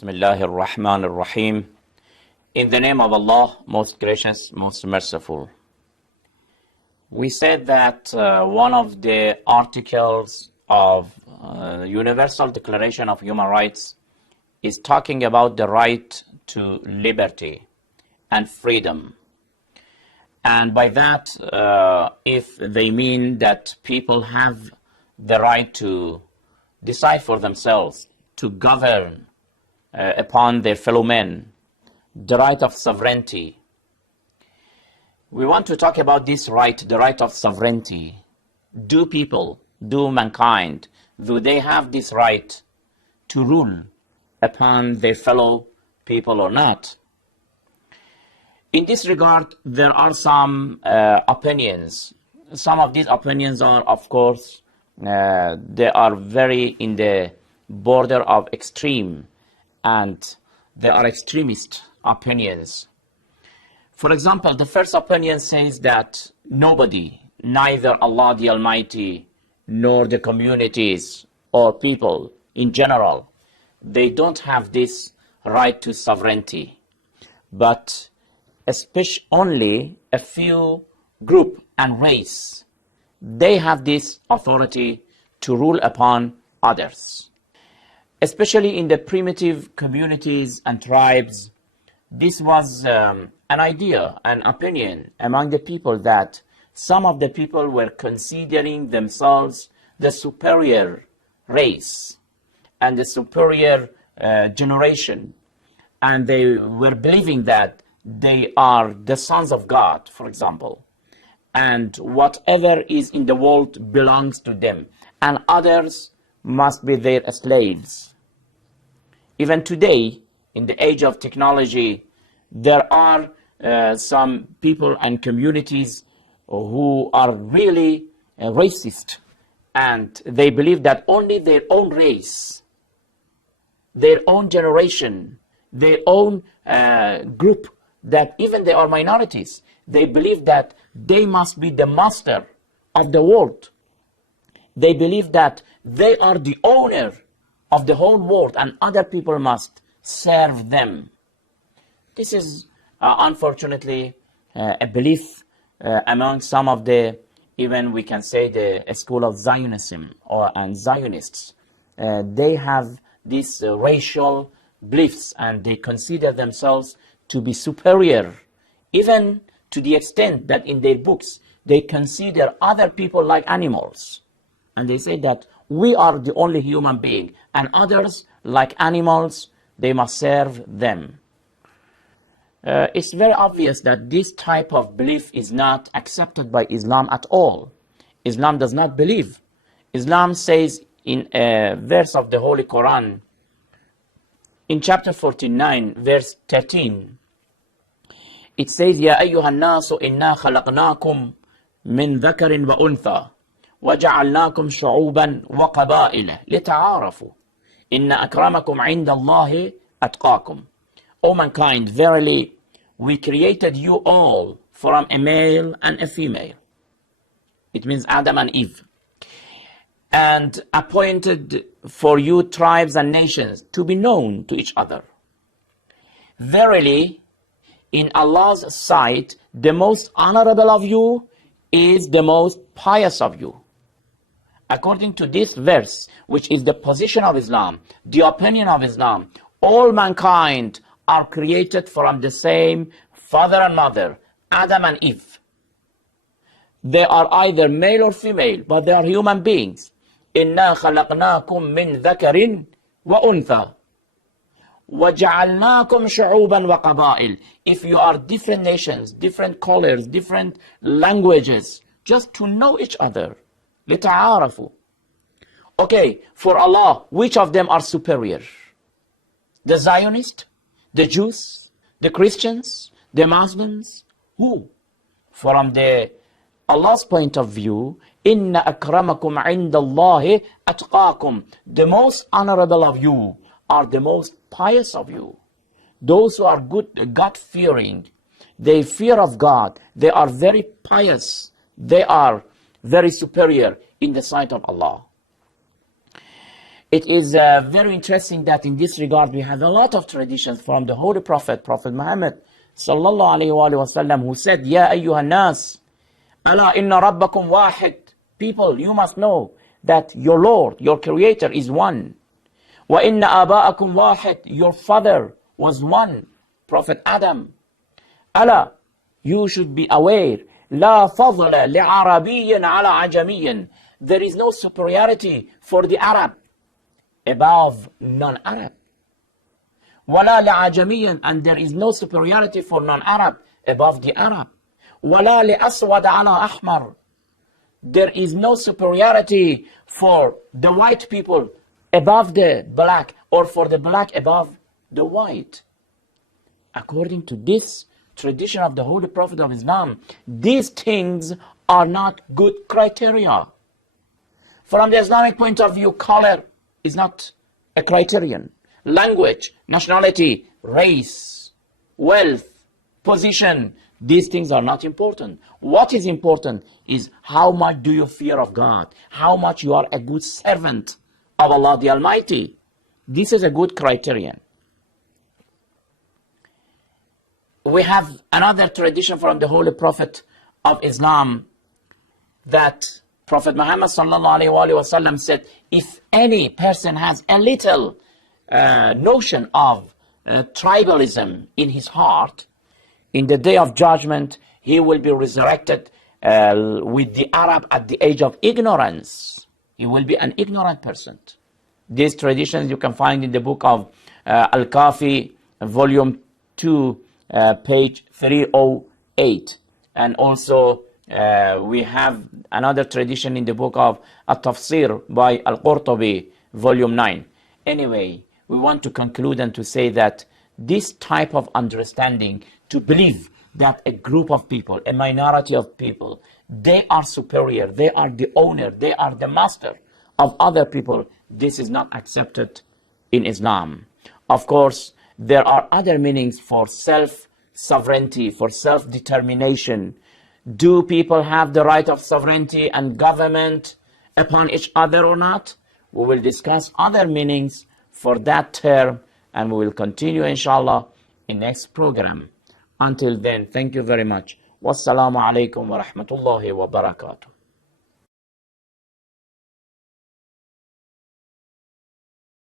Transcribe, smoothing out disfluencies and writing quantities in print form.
Bismillahir Rahmanir Rahim. In the name of Allah, most gracious, most merciful. We said that one of the articles of Universal Declaration of Human Rights is talking about the right to liberty and freedom. And by that, if they mean that people have the right to decide for themselves, to govern upon their fellow men, the right of sovereignty. We want to talk about this right, the right of sovereignty. Do people, do mankind, do they have this right to rule upon their fellow people or not? In this regard, there are some opinions. Some of these opinions are, of course, they are very in the border of extreme, and they are extremist opinions. For example, the first opinion says that nobody, neither Allah the Almighty, nor the communities or people in general, they don't have this right to sovereignty, but especially only a few group and race, they have this authority to rule upon others. Especially in the primitive communities and tribes, this was an idea, an opinion among the people that some of the people were considering themselves the superior race and the superior generation. And they were believing that they are the sons of God, for example. And whatever is in the world belongs to them. And others must be their slaves. Even today, in the age of technology, there are some people and communities who are really racist, and they believe that only their own race, their own generation, their own group, that even they are minorities, they believe that they must be the master of the world. They believe that they are the owner of the whole world, and other people must serve them. This is unfortunately a belief among some of the, even we can say, the school of Zionism and Zionists. They have these racial beliefs, and they consider themselves to be superior, even to the extent that in their books they consider other people like animals. And they say that we are the only human being, and others, like animals, they must serve them. It's very obvious that this type of belief is not accepted by Islam at all. Islam does not believe. Islam says in a verse of the Holy Quran, in chapter 49, verse 13, it says, يَا أَيُّهَا النَّاسُ إِنَّا خَلَقْنَاكُمْ مِنْ ذَكَرٍ وَأُنْثَى وَجَعَلْنَاكُمْ شُعُوبًا وَقَبَائِلَ لِتَعَارَفُوا إِنَّ أَكْرَمَكُمْ عِنْدَ اللَّهِ أَتْقَاكُمْ. O mankind, verily we created you all from a male and a female. It means Adam and Eve. And appointed for you tribes and nations to be known to each other. Verily, in Allah's sight, the most honorable of you is the most pious of you. According to this verse, which is the position of Islam, the opinion of Islam, all mankind are created from the same father and mother, Adam and Eve. They are either male or female, but they are human beings. إِنَّا خَلَقْنَاكُمْ مِنْ ذَكَرٍ وَأُنْثَى وَجَعَلْنَاكُمْ شُعُوبًا وَقَبَائِلَ. If you are different nations, different colors, different languages, just to know each other. لِتَعَارَفُوا. Okay, for Allah, which of them are superior? The Zionists, the Jews, the Christians, the Muslims? Who? From the Allah's point of view, إِنَّ أَكْرَمَكُمْ عِنْدَ اللَّهِ أَتْقَاكُمْ. The most honorable of you are the most pious of you. Those who are good, God-fearing, they fear of God, they are very pious, they are very superior in the sight of Allah. It is very interesting that in this regard we have a lot of traditions from the Holy Prophet, Prophet Muhammad sallallahu alayhi wa sallam, who said, Ya ayyuhan nas, ala inna rabbakum wahid. People, you must know that your Lord, your Creator is one. Wa inna aba'akum wahid. Your father was one, Prophet Adam. Allah, you should be aware. La fadla li'arabiyyin ala ajamiyyin. There is no superiority for the Arab above non-Arab. Wala li'ajamiyyin, and there is no superiority for non-Arab above the Arab. Wala li'aswad ala ahmar. There is no superiority for the white people above the black, or for the black above the white. According to this tradition of the Holy Prophet of Islam, these things are not good criteria. From the Islamic point of view, color is not a criterion. Language, nationality, race, wealth, position, these things are not important. What is important is how much do you fear of God, how much you are a good servant of Allah the Almighty. This is a good criterion. We have another tradition from the Holy Prophet of Islam that Prophet Muhammad sallallahu alaihi wasallam said, if any person has a little notion of tribalism in his heart, in the day of judgment, he will be resurrected with the Arab at the age of ignorance. He will be an ignorant person. These traditions you can find in the book of Al-Kafi, volume 2, page 308. And also we have another tradition in the book of At-Tafsir by Al-Qurtubi, volume 9. Anyway, we want to conclude and to say that this type of understanding, to believe that a group of people, a minority of people, they are superior, they are the owner, they are the master of other people, this is not accepted in Islam. Of course, there are other meanings for self-sovereignty, for self-determination. Do people have the right of sovereignty and government upon each other or not? We will discuss other meanings for that term, and we will continue, inshallah, in next program. Until then, thank you very much. Wassalamu alaikum wa rahmatullahi wa barakatuh.